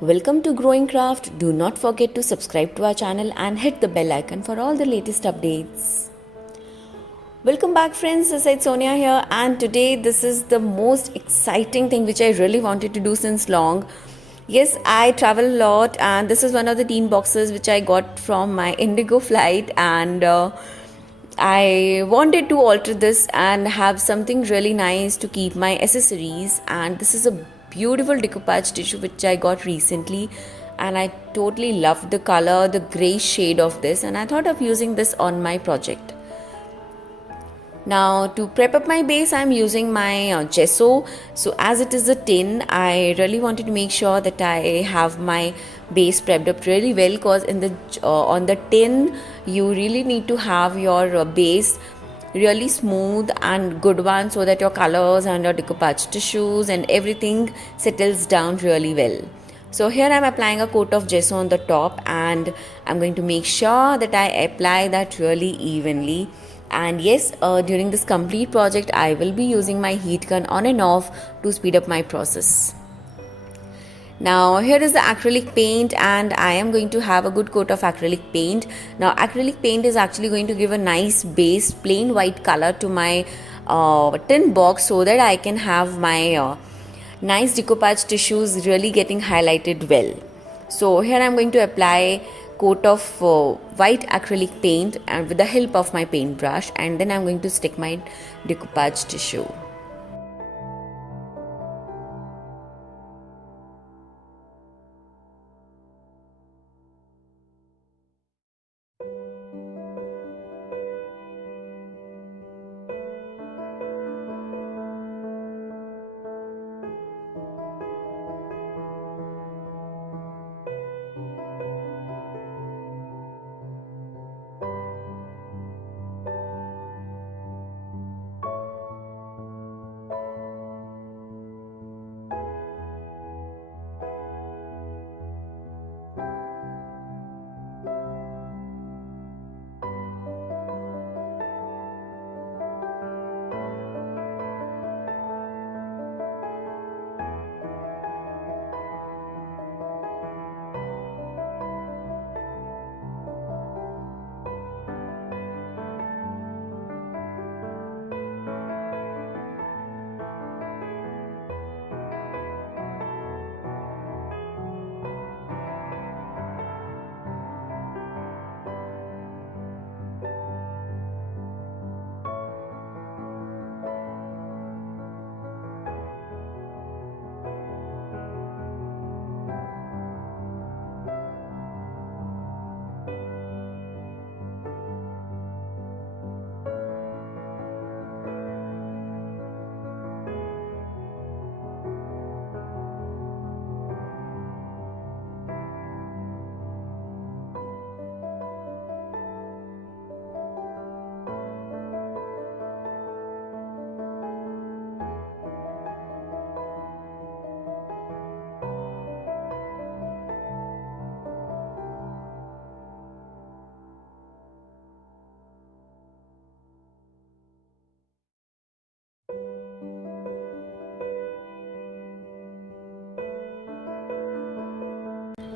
Welcome to Growing Craft. Do not forget to subscribe to our channel and hit the bell icon for all the latest updates. Welcome back, friends. This is Sonia here, and today this is the most exciting thing which I really wanted to do since long. Yes, I travel a lot, and this is one of the teen boxes which I got from my Indigo flight, and I wanted to alter this and have something really nice to keep my accessories. And this is a beautiful decoupage tissue which I got recently, and I totally loved the color, the grey shade of this, and I thought of using this on my project. Now to prep up my base, I'm using my gesso. So as it is a tin, I really wanted to make sure that I have my base prepped up really well, because in the on the tin you really need to have your base really smooth and good one, so that your colors and your decoupage tissues and everything settles down really well. So here I'm applying a coat of gesso on the top, and I'm going to make sure that I apply that really evenly. And yes, during this complete project I will be using my heat gun on and off to speed up my process. Now here is the acrylic paint, and I am going to have a good coat of acrylic paint. Now acrylic paint is actually going to give a nice base plain white color to my tin box, so that I can have my nice decoupage tissues really getting highlighted well. So here I am going to apply coat of white acrylic paint and with the help of my paintbrush, and then I am going to stick my decoupage tissue.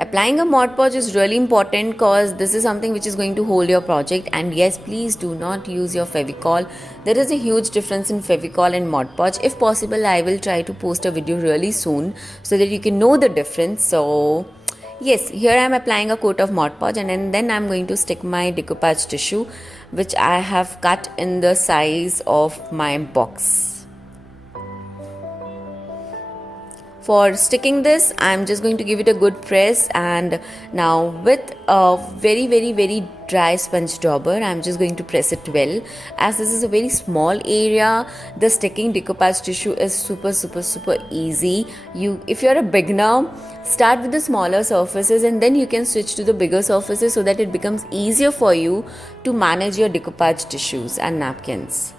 Applying a Mod Podge is really important, because this is something which is going to hold your project. And yes, please do not use your Fevicol. There is a huge difference in Fevicol and Mod Podge. If possible, I will try to post a video really soon so that you can know the difference. So yes, here I am applying a coat of Mod Podge, and then I am going to stick my decoupage tissue, which I have cut in the size of my box. For sticking this, I'm just going to give it a good press, and now with a very dry sponge dauber, I'm just going to press it well. As this is a very small area, the sticking decoupage tissue is super easy. If you're a beginner, start with the smaller surfaces and then you can switch to the bigger surfaces, so that it becomes easier for you to manage your decoupage tissues and napkins.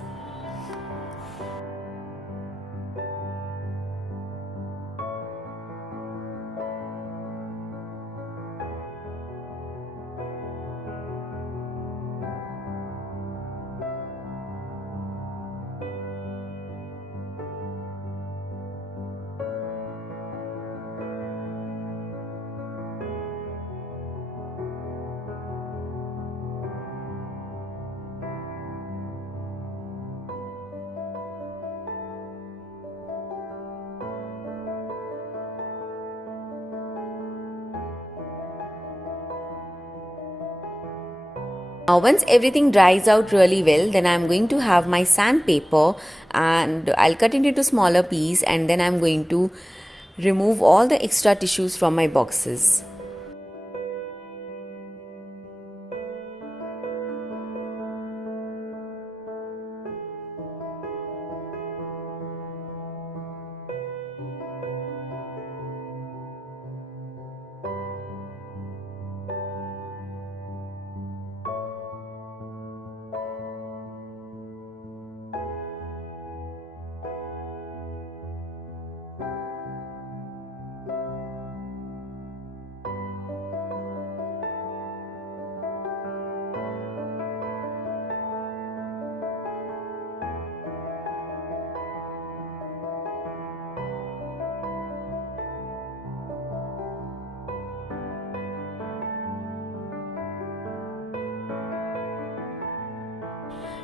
Once everything dries out really well, then I'm going to have my sandpaper and I'll cut it into smaller pieces, and then I'm going to remove all the extra tissues from my boxes.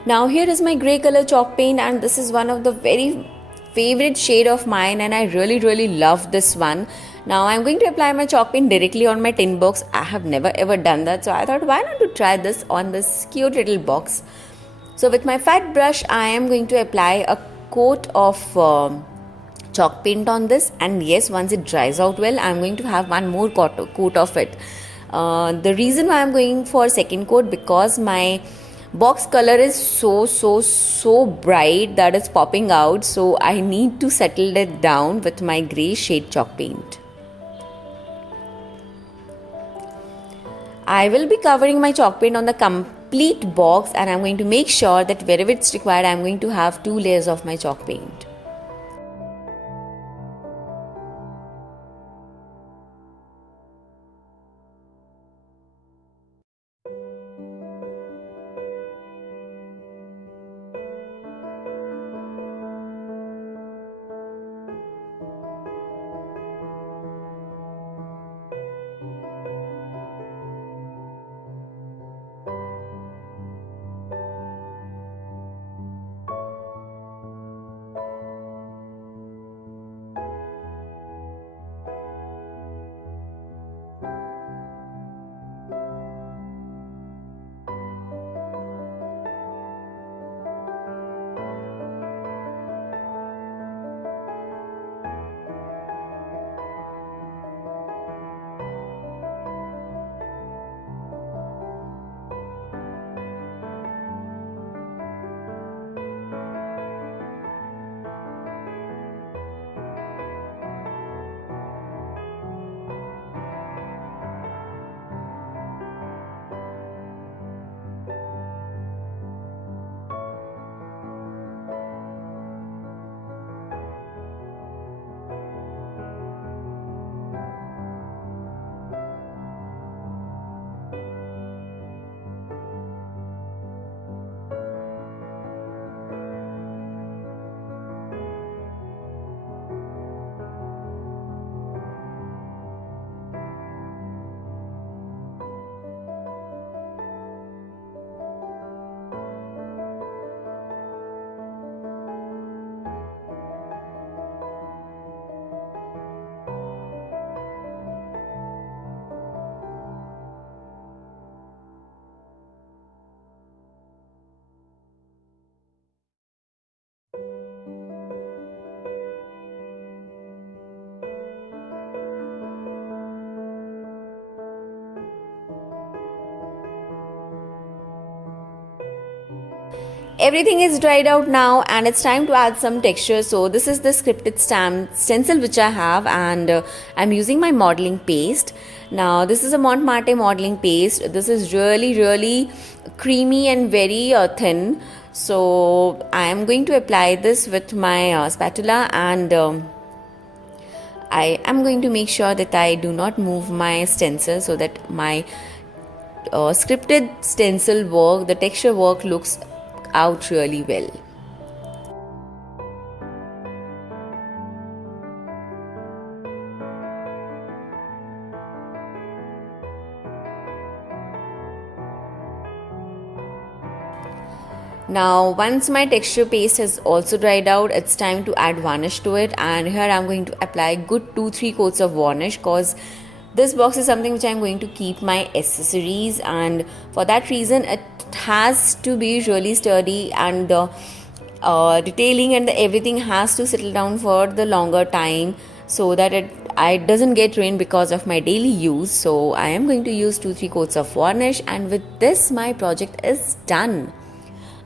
Now here is my grey color chalk paint, and this is one of the very favorite shade of mine, and I really love this one. Now I'm going to apply my chalk paint directly on my tin box. I have never ever done that, so I thought why not to try this on this cute little box. So with my fat brush I am going to apply a coat of chalk paint on this, and yes, once it dries out well I'm going to have one more coat of it. The reason why I'm going for second coat, because my box color is so bright that it's popping out, so I need to settle it down with my grey shade chalk paint. I will be covering my chalk paint on the complete box, and I'm going to make sure that wherever it's required I'm going to have 2 layers of my chalk paint. Everything is dried out now, and it's time to add some texture. So this is the scripted stencil which I have, and I'm using my modeling paste. Now this is a Montmartre modeling paste. This is really creamy and very thin. So I am going to apply this with my spatula, and I am going to make sure that I do not move my stencil so that my scripted stencil work, the texture work, looks out really well. Now once my texture paste has also dried out, it's time to add varnish to it, and here I'm going to apply good 2-3 coats of varnish, because this box is something which I'm going to keep my accessories, and for that reason it it has to be really sturdy, and the detailing and everything has to settle down for the longer time, so that it doesn't get ruined because of my daily use. So I am going to use 2-3 coats of varnish, and with this my project is done.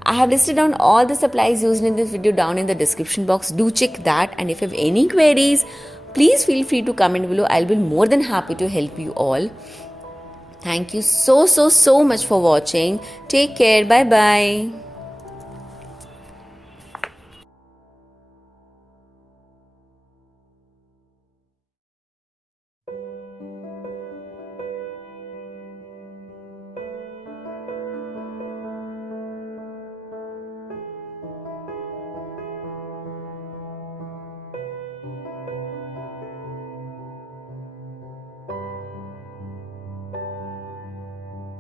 I have listed down all the supplies used in this video down in the description box. Do check that, and if you have any queries, please feel free to comment below. I'll be more than happy to help you all. Thank you so much for watching. Take care. Bye bye.